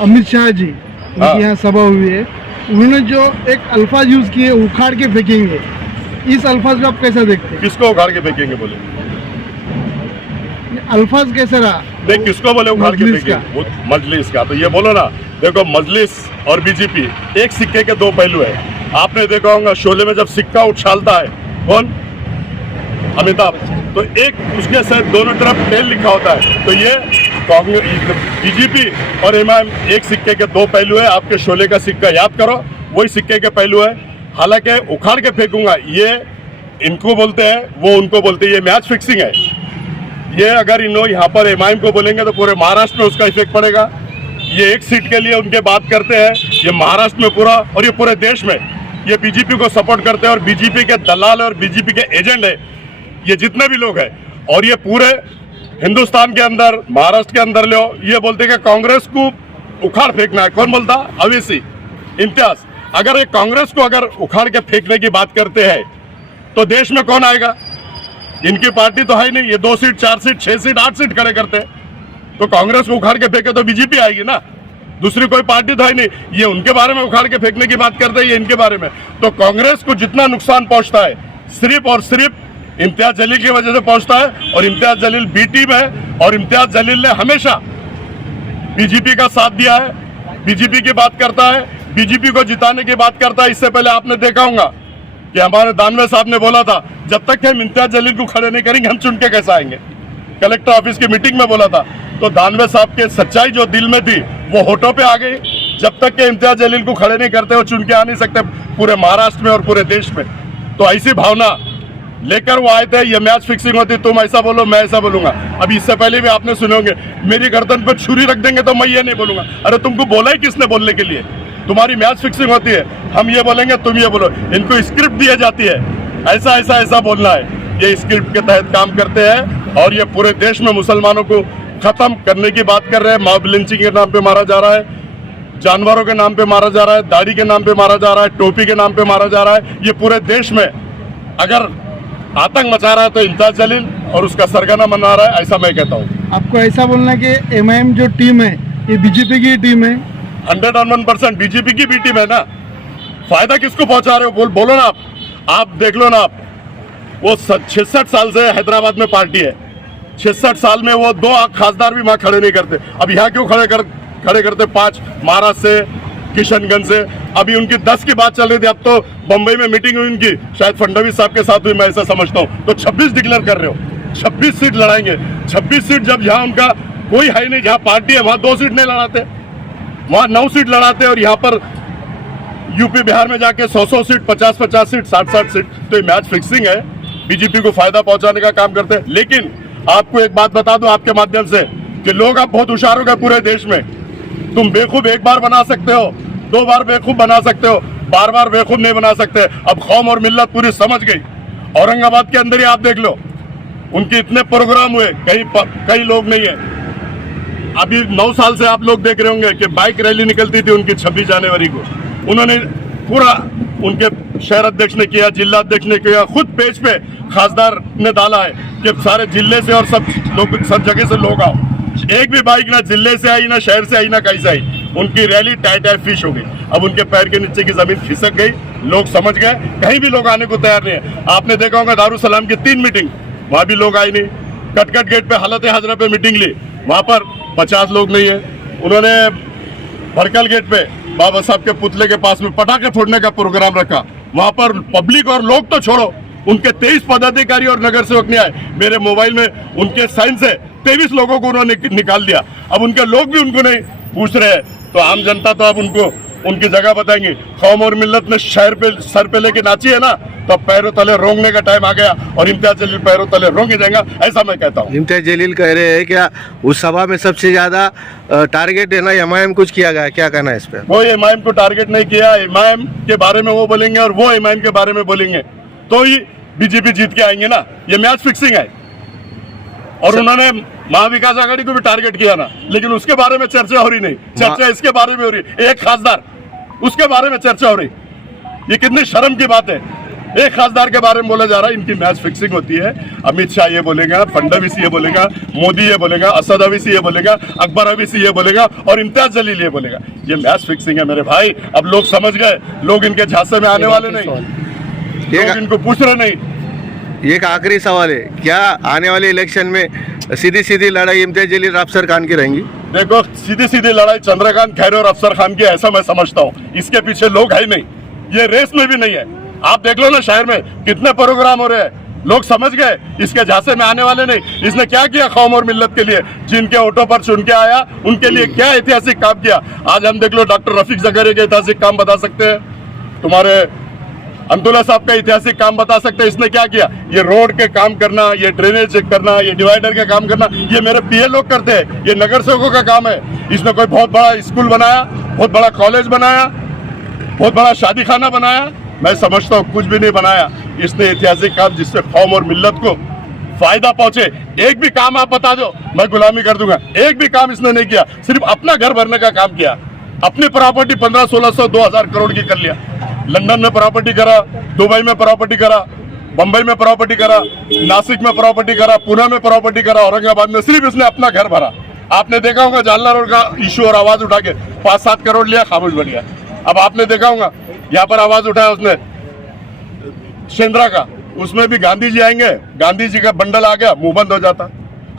अमित शाह जी उनकी यहाँ सभा हुई है, उन्होंने जो एक अल्फाज यूज किए उखाड़ के फेंकेंगे, इस अल्फाज को आप कैसा देखते हैं? किसको उखाड़ के फेंकेंगे बोले? अल्फाज कैसा रहा? देख किसको बोले उखाड़ के मजलिस फेंकेंगे? वो मजलिस का तो ये बोलो ना। देखो मजलिस और बीजेपी एक सिक्के के दो पहलू है। आपने देखा होगा शोले में जब सिक्का उछालता है कौन? अमिताभ। तो एक उसके साथ दोनों तरफ टेल लिखा होता है। तो ये कांग्रेस बीजेपी और एमआईएम एक सिक्के के दो पहलू है। आपके शोले का सिक्का याद करो, वही सिक्के के पहलू है। हालांकि उखाड़ के फेंकूंगा ये इनको बोलते हैं, वो उनको बोलते हैं, ये मैच फिक्सिंग है। ये अगर इन्हों यहाँ पर एमआईएम को बोलेंगे तो पूरे महाराष्ट्र में उसका इफेक्ट पड़ेगा। ये एक सीट के लिए उनके बात करते हैं, ये महाराष्ट्र में पूरा और ये पूरे देश में ये बीजेपी को सपोर्ट करते हैं और बीजेपी के दलाल और बीजेपी के एजेंट है ये जितने भी लोग हैं। और ये पूरे हिंदुस्तान के अंदर महाराष्ट्र के अंदर लो ये बोलते हैं कि कांग्रेस को उखाड़ फेंकना है। कौन बोलता? अवैसी इम्तियाज। अगर ये कांग्रेस को अगर उखाड़ के फेंकने की बात करते हैं तो देश में कौन आएगा? इनकी पार्टी तो है ही नहीं। ये 2 सीट 4 सीट 6 सीट 8 सीट खड़े करते हैं। तो कांग्रेस को उखाड़ के फेंके तो बीजेपी आएगी ना, दूसरी कोई पार्टी तो है नहीं। ये उनके बारे में उखाड़ के फेंकने की बात करते हैं, ये इनके बारे में। तो कांग्रेस को जितना नुकसान पहुंचता है सिर्फ और सिर्फ इम्तियाज जलील की वजह से पहुंचता है। और इम्तियाज जलील बी टीम है और इम्तियाज जलील ने हमेशा बीजेपी का साथ दिया है, बीजेपी की बात करता है, बीजेपी को जिताने की बात करता है। इससे पहले आपने देखा होगा कि हमारे दानवे साहब ने बोला था जब तक हम इम्तियाज जलील को खड़े नहीं करेंगे हम चुन के कैसे आएंगे। कलेक्टर ऑफिस की मीटिंग में बोला था। तो दानवे साहब के सच्चाई जो दिल में थी वो होठों पे आ गई। जब तक के इम्तियाज जलील को खड़े नहीं करते वो चुन के आ नहीं सकते पूरे महाराष्ट्र में और पूरे देश में। तो ऐसी भावना लेकर वो आए थे। ये मैच फिक्सिंग होती, तुम ऐसा बोलो मैं ऐसा बोलूंगा। अभी इससे पहले भी आपने सुने होंगे मेरी गर्दन पे छुरी रख देंगे तो मैं ये नहीं बोलूंगा। अरे तुमको बोला ही किसने बोलने के लिए? तुम्हारी मैच फिक्सिंग होती है, हम ये बोलेंगे तुम ये बोलो। इनको स्क्रिप्ट दी जाती है, ऐसा ऐसा ऐसा बोलना है। ये स्क्रिप्ट के तहत काम करते हैं और ये पूरे देश में मुसलमानों को खत्म करने की बात कर रहे हैं। मॉब लिंचिंग के नाम पे मारा जा रहा है, जानवरों के नाम पे मारा जा रहा है, दाढ़ी के नाम पे मारा जा रहा है, टोपी के नाम पे मारा जा रहा है। ये पूरे देश में अगर आतंक मचा रहा है तो इम्तियाज जलील और उसका सरगना मना रहा है, ऐसा मैं कहता हूँ। आपको ऐसा बोलना है कि एमआईएम जो टीम है ये बीजेपी की टीम है? 101% बीजेपी की भी टीम है ना। फायदा किसको पहुंचा रहे हो बोलो ना आप देख लो ना। आप वो 66 साल से हैदराबाद में पार्टी है, 66 साल में वो 2 खासदार भी वहां खड़े नहीं करते। अब यहाँ क्यों खड़े करते? 5 महाराष्ट्र से, किशनगंज से। अभी उनकी 10 की बात चल रही थी, अब तो बंबई में मीटिंग हुई उनकी, शायद फडणवीस साहब के साथ हुई, मैं ऐसा समझता हूँ। तो 26 डिक्लेयर कर रहे हो, 26 सीट लड़ाएंगे। 26 सीट जब यहाँ उनका कोई है नहीं, जहाँ पार्टी है वहां 2 सीट नहीं लड़ाते, वहां 9 सीट लड़ाते। और यहाँ पर यूपी बिहार में जाके 100 सीट 50 सीट 60 सीट। तो ये मैच फिक्सिंग है, बीजेपी को फायदा पहुंचाने का काम करते हैं। लेकिन आपको एक बात बता दूं आपके माध्यम से कि लोग अब बहुत होशियार हो गए पूरे देश में। तुम बेवकूफ एक बार बना सकते हो, 2 बार बेवकूफ बना सकते हो, बार बार बेवकूफ नहीं बना सकते। अब कौम और मिल्लत पूरी समझ गई। औरंगाबाद के अंदर ही आप देख लो, उनके इतने प्रोग्राम हुए, कई लोग नहीं है। अभी 9 साल से आप लोग देख रहे होंगे कि बाइक रैली निकलती थी उनकी 26 जनवरी को। उन्होंने पूरा उनके शहर अध्यक्ष ने किया, जिला अध्यक्ष ने किया, खुद पेज पे खासदार ने डाला है कि सारे जिले से और सब जगह से लोग आओ। एक भी बाइक ना जिले से आई, ना शहर से आई, ना कहीं से आई। उनकी रैली टाइट फिश हो गई। अब उनके पैर के नीचे की जमीन खिसक गई, लोग समझ गए, कहीं भी लोग आने को तैयार नहीं है। आपने देखा होगा दारुसलाम की 3 मीटिंग, वहां भी लोग आए नहीं। कटकट गेट पे हालत हाजरा पे मीटिंग ली, वहां पर 50 लोग नहीं है। उन्होंने भड़कल गेट पे बाबा साहब के पुतले के पास में पटाखे फोड़ने का प्रोग्राम रखा, वहां पर पब्लिक और लोग तो छोड़ो, उनके 23 पदाधिकारी और नगर सेवक नहीं आए। मेरे मोबाइल में उनके साइन से 23 लोगों को उन्होंने निकाल दिया। अब उनके लोग भी उनको नहीं पूछ रहे हैं। तो आम जनता तो अब उनको उनकी जगह बताएंगे। कौम और मिल्लत ने शहर पे सर पे लेके नाची है ना, तो पैरों तले रोंगने का टाइम आ गया और इम्तियाज जलील पैरों तले रोंगे जाएगा, ऐसा मैं कहता हूँ। इम्तियाज जलील कह रहे हैं क्या उस सभा में सबसे ज्यादा टारगेट है ना एमआईएम कुछ किया गया, क्या कहना है इस पे? वो एमआईएम को टारगेट नहीं किया, एमआईएम के बारे में वो बोलेंगे और वो एमआईएम के बारे में बोलेंगे तो ही बीजेपी जीत के आएंगे ना। ये मैच फिक्सिंग है। और उन्होंने महाविकास आघाड़ी को भी टारगेट किया ना, लेकिन उसके बारे में चर्चा हो रही नहीं, चर्चा इसके बारे में हो रही। एक खासदार उसके बारे में चर्चा हो रही, ये कितनी शर्म की बात है। एक खासदार के बारे में बोला जा रहा है इनकी मैच फिक्सिंग होती है। अमित शाह ये बोलेगा, फडणवीस ये बोलेगा, मोदी ये बोलेगा, असद अवीसी ये बोलेगा, अकबर अवीसी ये बोलेगा और इम्तियाज जलील ये बोलेगा। ये मैच फिक्सिंग है मेरे भाई। अब लोग समझ गए, लोग इनके झांसे में आने वाले नहीं, लोग इनको पूछ रहे नहीं। एक आखिरी सवाल है, क्या आने वाले इलेक्शन में सीधी सीधी लड़ाई इम्तियाज जलील अफसर खान की रहेंगी? देखो, सीधी सीधी लड़ाई चंद्रकांत खैरे और अफसर खान की, ऐसा मैं समझता हूँ। इसके पीछे लोग है नहीं, ये रेस में भी नहीं है। आप देख लो ना शहर में कितने प्रोग्राम हो रहे हैं, लोग समझ गए इसके झांसे में आने वाले नहीं। इसने क्या किया कौम और मिल्लत के लिए, जिनके ऑटो पर चुन के आया उनके लिए क्या ऐतिहासिक काम किया। आज हम देख लो डॉक्टर रफीक जकारिया के ऐतिहासिक काम बता सकते हैं, तुम्हारे अंतुल्ला साहब का ऐतिहासिक काम बता सकते हैं। इसने क्या किया, ये रोड के काम करना, ये ड्रेनेज चेक करना, ये डिवाइडर का काम करना, ये मेरे पीए लोग करते हैं, ये नगर सेवकों का काम है। इसने कोई बहुत बड़ा स्कूल बनाया, बहुत बड़ा कॉलेज बनाया, बहुत बड़ा शादी खाना बनाया, मैं समझता हूँ कुछ भी नहीं बनाया। इसने ऐतिहासिक काम जिससे कौम और मिल्लत को फायदा पहुंचे। एक भी काम आप बता दो, मैं गुलामी कर दूंगा। एक भी काम इसने नहीं किया, सिर्फ अपना घर भरने का काम किया। अपनी प्रॉपर्टी 1500-1600 2000 करोड़ की कर लिया। लंदन में प्रॉपर्टी करा, दुबई में प्रॉपर्टी करा, बंबई में प्रॉपर्टी करा, नासिक में प्रॉपर्टी करा, पुणे में प्रॉपर्टी करा, औरंगाबाद में सिर्फ इसने अपना घर भरा। आपने देखा होगा जालना रोड का इशू और आवाज उठा के 5-7 करोड़ लिया, खामोश बन गया। अब आपने देखा होगा यहाँ पर आवाज उठाया उसने शेंद्रा का, उसमें भी गांधी जी आएंगे, गांधी जी का बंडल आ गया, मुंह बंद हो जाता।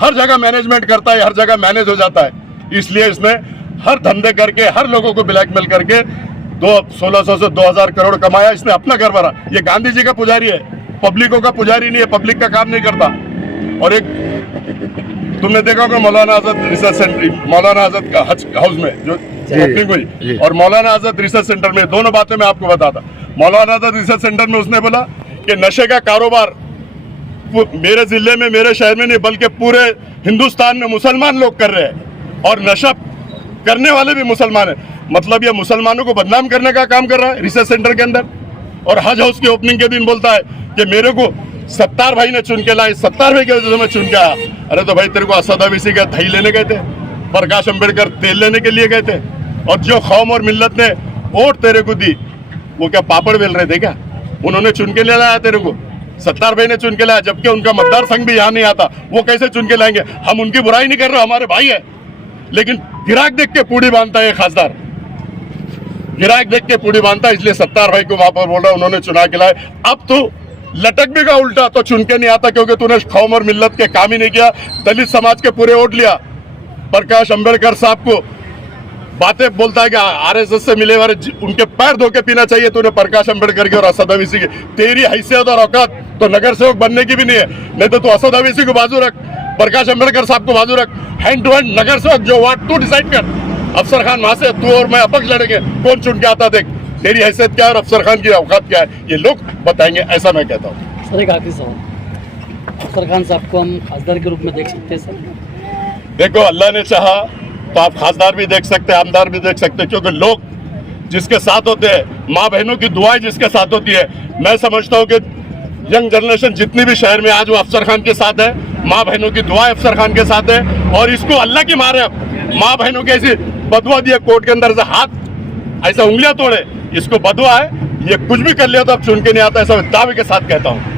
हर जगह मैनेजमेंट करता है, हर जगह मैनेज हो जाता है। इसलिए इसने हर धंधे करके, हर लोगों को ब्लैकमेल करके 1600 से 2000 करोड़ कमाया। इसने अपना घर भरा। ये गांधी जी का पुजारी है, पब्लिकों का पुजारी नहीं है, पब्लिक का काम नहीं करता। और एक तुमने देखा होगा मौलाना आजाद रिसर्च सेंटर, मौलाना आजाद का हज हाउस में जो ओपनिंग हुई, और मौलाना आजाद रिसर्च सेंटर में, दोनों बातें मैं आपको बताता। मौलाना आजाद रिसर्च सेंटर में उसने बोला कि नशे का कारोबार मेरे जिले में, मेरे शहर में नहीं बल्कि पूरे हिंदुस्तान में मुसलमान लोग कर रहे हैं, और नशा करने वाले भी मुसलमान है। मतलब ये मुसलमानों को बदनाम करने का काम कर रहा है रिसर्च सेंटर के अंदर। और हज हाउस की ओपनिंग के दिन बोलता है कि मेरे को सत्तार भाई ने चुन के लाए, 70 भाई की वजह से मैं चुन के आया। अरे तो भाई तेरे को असद अवीसी का दही लेने गए थे, प्रकाश अंबेडकर तेल लेने के लिए गए थे, और जो कौम और मिल्लत ने वोट तेरे को दी वो क्या पापड़ बेल रहे थे क्या? उन्होंने चुन के ले लाया तेरे को, 70 भाई ने चुन के लाया, जबकि उनका मतदार संघ भी यहाँ नहीं आता। वो कैसे चुन के लाएंगे? हम उनकी बुराई नहीं कर रहे, हमारे भाई है, लेकिन गिराक देख के पूड़ी बांधता है खासदार, गिराक देख के पूड़ी बांधता है। इसलिए 70 भाई को वहां पर बोल रहा उन्होंने चुना के लाए। अब तो लटक भी का उल्टा, तो चुन के नहीं आता क्योंकि तूने कौम और मिल्लत के काम ही नहीं किया। दलित समाज के पूरे वोट लिया। प्रकाश अंबेडकर साहब को बातें बोलता है कि आरएसएस से मिले वाले उनके पैर धो के पीना चाहिए तूने, प्रकाश अंबेडकर की और असद अवीसी की। तेरी हैसियत और औकात तो नगर सेवक बनने की भी नहीं है। नहीं तो तू असद अवीसी को बाजू रख, प्रकाश अंबेडकर साहब को बाजू रख, हैंड टू हैंड नगर सेवक जो वार्ड तू डिसाइड कर। अफसर खान वहां से तू और मैं अपक्ष लड़ेंगे, कौन चुन के आता देख। तेरी हैसियत क्या है और अफसर खान की औकात क्या है, ये लोग बताएंगे, ऐसा मैं कहता हूँ। सर एक आखिरी सवाल, अफसर खान साहब को हम खासदार के रूप में देख सकते हैं सर? देखो, अल्लाह ने चाहा तो आप खासदार भी देख सकते हैं, आमदार भी देख सकते हैं, क्योंकि लोग जिसके साथ होते हैं, माँ बहनों की दुआएं जिसके साथ होती है, मैं समझता हूँ कि यंग जनरेशन जितनी भी शहर में आज वो अफसर खान के साथ है, माँ बहनों की दुआएं अफसर खान के साथ है। और इसको अल्लाह की मारे, अब माँ बहनों की ऐसी बदुआ दी है कोर्ट के अंदर से, हाथ ऐसा उंगलियां तोड़े, इसको बदुआ है, ये कुछ भी कर लिया तो अब चुन के नहीं आता, ऐसा दावे के साथ कहता हूँ।